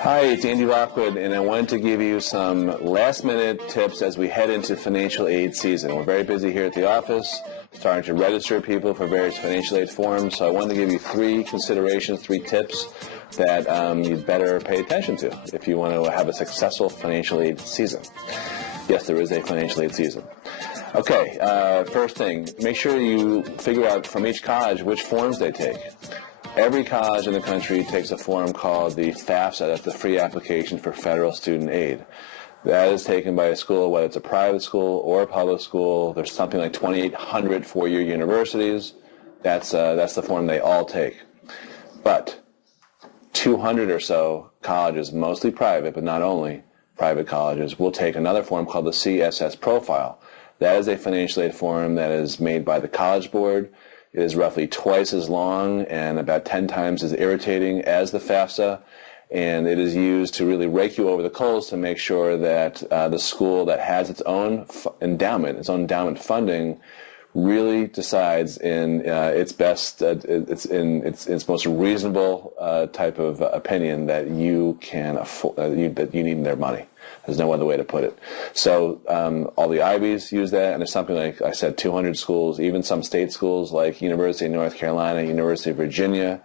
Hi, it's Andy Lockwood, and I wanted to give you some last-minute tips as we head into financial aid season. We're very busy here at the office, starting to register people for various financial aid forms, so I wanted to give you three considerations, three tips that you'd better pay attention to if you want to have a successful financial aid season. Yes, there is a financial aid season. Okay, first thing, make sure you figure out from each college which forms they take. Every college in the country takes a form called the FAFSA, that's the Free Application for Federal Student Aid. That is taken by a school, whether it's a private school or a public school. There's something like 2,800 four-year universities. That's the form they all take. But 200 or so colleges, mostly private, but not only private colleges, will take another form called the CSS Profile. That is a financial aid form that is made by the College Board. It is roughly twice as long and about 10 times as irritating as the FAFSA, and it is used to really rake you over the coals to make sure that the school that has its own endowment funding, really decides in its best, its most reasonable type of opinion that you can afford, that you need their money. There's no other way to put it. So all the Ivies use that, and there's something like I said, 200 schools, even some state schools like University of North Carolina, University of Virginia,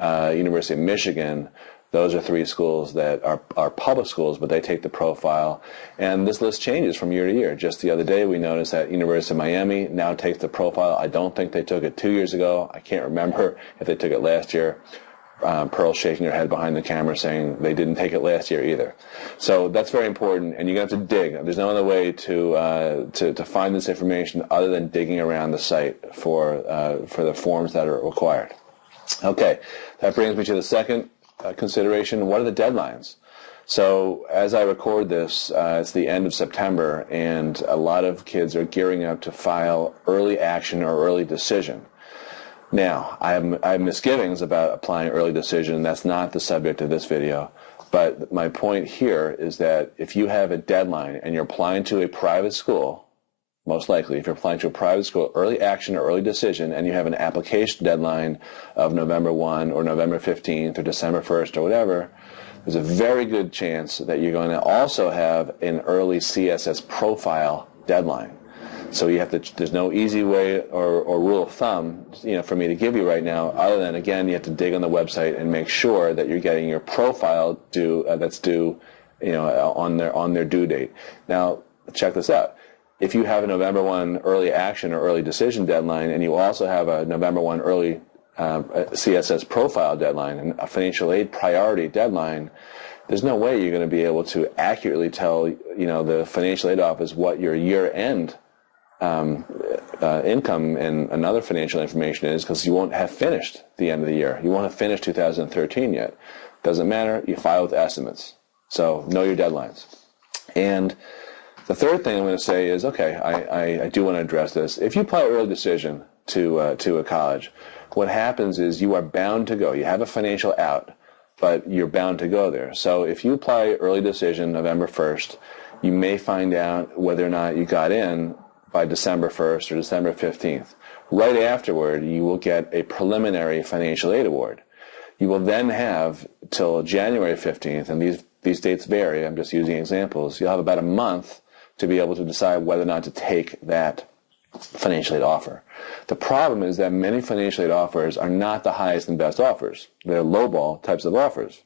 University of Michigan. Those are three schools that are public schools, but they take the profile. And this list changes from year to year. Just the other day, we noticed that University of Miami now takes the profile. I don't think they took it 2 years ago. I can't remember if they took it last year. Pearl's shaking her head behind the camera saying they didn't take it last year either. So that's very important, and you're going to have to dig. There's no other way to find this information other than digging around the site for the forms that are required. Okay, that brings me to the second consideration. What are the deadlines? So as I record this, it's the end of September, and a lot of kids are gearing up to file early action or early decision. Now, I have misgivings about applying early decision. That's not the subject of this video. But my point here is that if you have a deadline and you're applying to a private school, most likely if you're applying to a private school, early action or early decision, and you have an application deadline of November 1 or November 15th or December 1st or whatever, there's a very good chance that you're going to also have an early CSS profile deadline. So you have to. There's no easy way or rule of thumb, for me to give you right now, other than again you have to dig on the website and make sure that you're getting your profile due that's due, on their due date. Now check this out. If you have a November 1 early action or early decision deadline, and you also have a November 1 early CSS profile deadline and a financial aid priority deadline, there's no way you're going to be able to accurately tell the financial aid office what your year-end income and another financial information is, because you won't have finished the end of the year. You won't have finished 2013 yet. Doesn't matter. You file with estimates. So know your deadlines. And the third thing I'm going to say is, okay, I do want to address this. If you apply early decision to a college, what happens is you are bound to go. You have a financial out, but you're bound to go there. So if you apply early decision November 1st, you may find out whether or not you got in by December 1st or December 15th. Right afterward, you will get a preliminary financial aid award. You will then have till January 15th, and these dates vary, I'm just using examples, you'll have about a month to be able to decide whether or not to take that financial aid offer. The problem is that many financial aid offers are not the highest and best offers. They're lowball types of offers.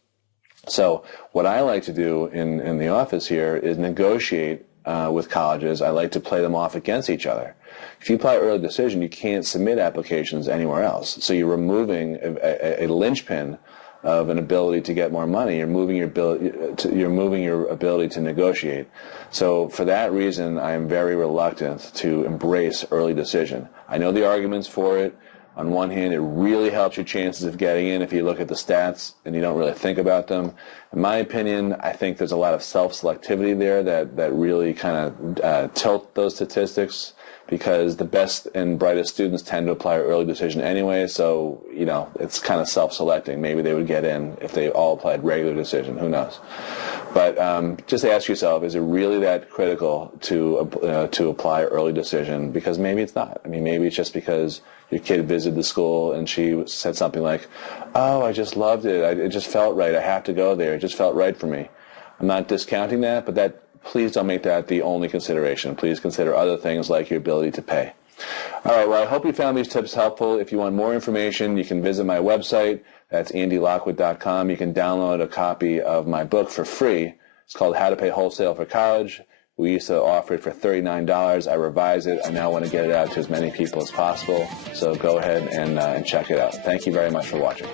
So what I like to do in the office here is negotiate with colleges. I like to play them off against each other. If you apply early decision, you can't submit applications anywhere else. So you're removing a linchpin of an ability to get more money. You're moving your ability to negotiate. So for that reason, I am very reluctant to embrace early decision. I know the arguments for it. On one hand, it really helps your chances of getting in if you look at the stats and you don't really think about them. In my opinion, I think there's a lot of self-selectivity there that really kind of tilt those statistics, because the best and brightest students tend to apply early decision anyway, so, it's kind of self-selecting. Maybe they would get in if they all applied regular decision. Who knows? But just ask yourself, is it really that critical to apply early decision? Because maybe it's not. I mean, maybe it's just because your kid visited the school and she said something like, oh, I just loved it. It just felt right. I have to go there. It just felt right for me. I'm not discounting that, but please don't make that the only consideration. Please consider other things like your ability to pay. All right, well, I hope you found these tips helpful. If you want more information, you can visit my website. That's andylockwood.com. You can download a copy of my book for free. It's called How to Pay Wholesale for College. We used to offer it for $39. I revised it. I now want to get it out to as many people as possible. So go ahead and check it out. Thank you very much for watching.